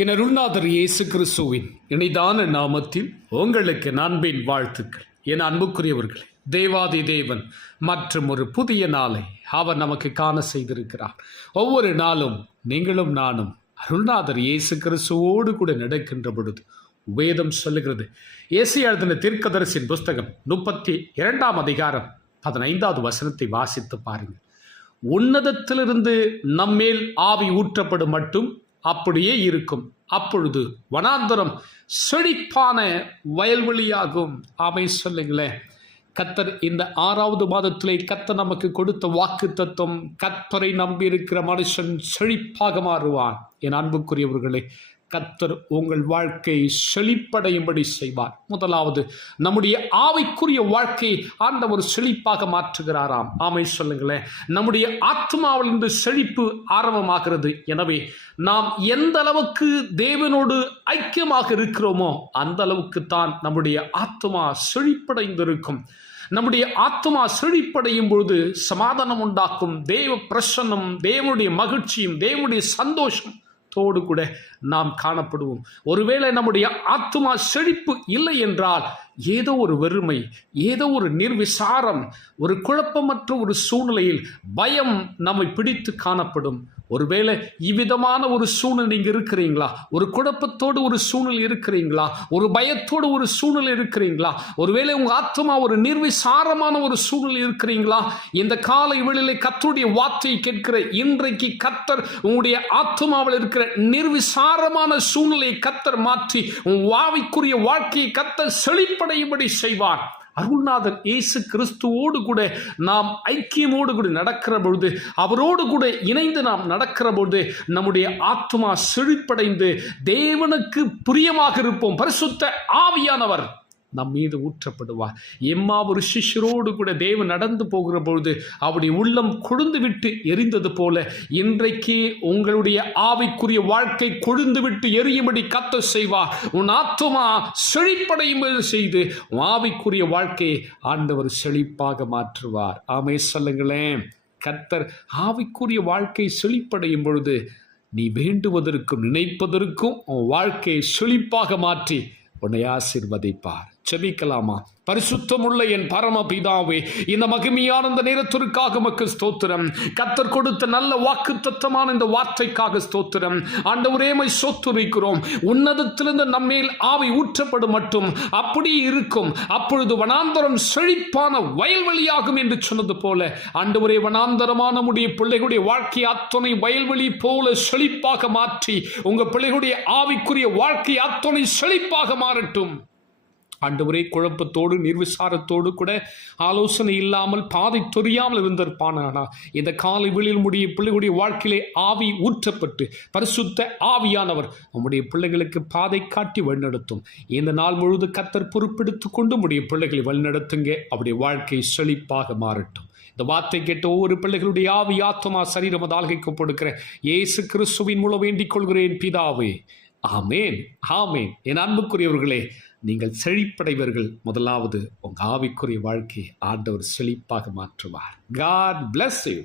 என் அருள்நாதர் இயேசு கிறிஸ்துவின் இனிதான நாமத்தில் உங்களுக்கு நண்பின் வாழ்த்துக்கள். என் அன்புக்குரியவர்களே தேவாதி தேவன் மற்றும் ஒரு புதிய நாளை அவர் நமக்கு காண செய்திருக்கிறார். ஒவ்வொரு நாளும் நீங்களும் நானும் அருள்நாதர் இயேசு கிறிஸ்துவோடு கூட நடக்கின்ற பொழுது வேதம் சொல்லுகிறது. இயேசு எழுதின தீர்க்கதரிசின் புஸ்தகம் முப்பத்தி இரண்டாம் அதிகாரம் பதினைந்தாவது வசனத்தை வாசித்து பாருங்கள். உன்னதத்திலிருந்து நம்மேல் ஆவி ஊற்றப்படும் மட்டும் அப்படியே இருக்கும். அப்பொழுது வனாந்தரம் செழிப்பான வயல்வெளியாகும். ஆமை சொல்லுங்களேன். கத்தர் இந்த ஆறாவது மாதத்திலே கத்தர் நமக்கு கொடுத்த வாக்கு தத்துவம் கத்தரை நம்பி இருக்கிற மனுஷன் செழிப்பாக மாறுவான். என் அன்புக்குரியவர்களே கத்தர் உங்கள் வாழ்க்கையை செழிப்படையும்படி செய்வார். முதலாவது நம்முடைய ஆவிக்குரிய வாழ்க்கையை ஆண்டவர் செழிப்பாக மாற்றுகிறாராம். ஆமை சொல்லுங்களேன். நம்முடைய ஆத்மாவிலிருந்து செழிப்பு ஆரம்பமாகிறது. எனவே நாம் எந்த அளவுக்கு தேவனோடு ஐக்கியமாக இருக்கிறோமோ அந்த அளவுக்கு தான் நம்முடைய ஆத்மா செழிப்படைந்திருக்கும். நம்முடைய ஆத்மா செழிப்படையும் பொழுது சமாதானம் உண்டாக்கும் தேவ பிரசன்னம் தேவனுடைய மகிழ்ச்சியும் தேவனுடைய சந்தோஷம் தோடு கூட நாம் காணப்படுவோம். ஒருவேளை நம்முடைய ஆத்மா செழிப்பு இல்லை என்றால் ஏதோ ஒரு வெறுமை ஏதோ ஒரு நிர்விசாரம் ஒரு குழப்பமற்ற ஒரு சூழ்நிலையில் பயம் நம்மை பிடித்து காணப்படும். ஒருவேளை இவ்விதமான ஒரு சூழ்நிலை நீங்கள் இருக்கிறீங்களா? ஒரு குழப்பத்தோடு ஒரு சூழ்நிலை இருக்கிறீங்களா? ஒரு பயத்தோடு ஒரு சூழ்நிலை இருக்கிறீங்களா? ஒருவேளை உங்கள் ஆத்மா ஒரு நிர்விசாரமான ஒரு சூழ்நிலை இருக்கிறீங்களா? இந்த காலை வேளையிலே கத்தருடைய வார்த்தையை கேட்கிற இன்றைக்கு கத்தர் உங்களுடைய ஆத்மாவில் இருக்கிற நிர்விசாரமான சூழ்நிலையை கத்தர் மாற்றி உன் வாவிக்குரிய வாழ்க்கையை கத்தர் செழிப்படையும்படி செய்வார். அருள்நாதர் இயேசு கிறிஸ்துவோடு கூட நாம் ஐக்கியமோடு கூட நடக்கிற பொழுது அவரோடு கூட இணைந்து நாம் நடக்கிற பொழுது நம்முடைய ஆத்மா செழிப்படைந்து தேவனுக்கு பிரியமாக இருப்போம். பரிசுத்த ஆவியானவர். நம் மீது ஊற்றப்படுவார். எம்மா ஒரு சிஷ்யரோடு கூட தேவன் நடந்து போகிற பொழுது அவருடைய உள்ளம் கொழுந்து விட்டு எரிந்தது போல இன்றைக்கு உங்களுடைய ஆவிக்குரிய வாழ்க்கை கொழுந்து விட்டு எரியும்படி கத்த செய்வார். உன் ஆத்துமா செழிப்படையும் செய்து உன் ஆவிக்குரிய வாழ்க்கையை ஆண்டவர் செழிப்பாக மாற்றுவார். ஆமே சொல்லுங்களேன். கத்தர் ஆவிக்குரிய வாழ்க்கை செழிப்படையும் பொழுது நீ வேண்டுவதற்கும் நினைப்பதற்கும் உன் வாழ்க்கையை செழிப்பாக மாற்றி உன்னை ஆசிர்வதிப்பார். செபிக்கலாமா? பரிசுத்தமுள்ள என் பரம பிதாவே இந்த மகிமையான இந்த நேரத்திற்காக மக்கு ஸ்தோத்திரம். கத்தர் கொடுத்த நல்ல வாக்கு தத்தமான இந்த வார்த்தைக்காக ஸ்தோத்திரம். ஆண்டவரேமை சொத்துரைக்கிறோம் உன்னதத்திலிருந்து நம்மேல் ஆவி ஊற்றப்படும் மட்டும். அப்படி இருக்கும். அப்பொழுது வனாந்தரம் செழிப்பான வயல்வெளியாகும் என்று சொன்னது போல ஆண்டவரே வனாந்தரமான நம்முடைய பிள்ளைகளுடைய வாழ்க்கை அத்தனை வயல்வெளி போல செழிப்பாக மாற்றி உங்க பிள்ளைகளுடைய ஆவிக்குரிய வாழ்க்கை அத்தனை செழிப்பாக மாறட்டும். ஆண்டவரே குழப்பத்தோடு நிர்விசாரத்தோடு கூட ஆலோசனை இல்லாமல் பாதை தெரியாமல் இருந்திருப்பானா இந்த காலை வெளியில் முடிய பிள்ளைகளுடைய வாழ்க்கையிலே ஆவி ஊற்றப்பட்டு பரிசுத்த ஆவியானவர் நம்முடைய பிள்ளைகளுக்கு பாதை காட்டி வழிநடத்தும். இந்த நாள் முழுது கத்தர் பொறுப்பெடுத்து கொண்டு நம்முடைய பிள்ளைகளை வழிநடத்துங்க. அவருடைய வாழ்க்கை செழிப்பாக மாறட்டும். இந்த வார்த்தை கேட்ட ஒவ்வொரு பிள்ளைகளுடைய ஆவி ஆத்மா சரீரம் தாழ்கைக்கு கொடுக்கிற இயேசு கிறிஸ்துவின் மூலம் வேண்டிக் கொள்கிறேன் பிதாவே. ஆமேன் ஆமேன். என் அன்புக்குரியவர்களே நீங்கள் செழிப்படைவர்கள். முதலாவது உங்கள் ஆவிக்குரிய வாழ்க்கையை ஆண்டவர் செழிப்பாக மாற்றுவார். God bless you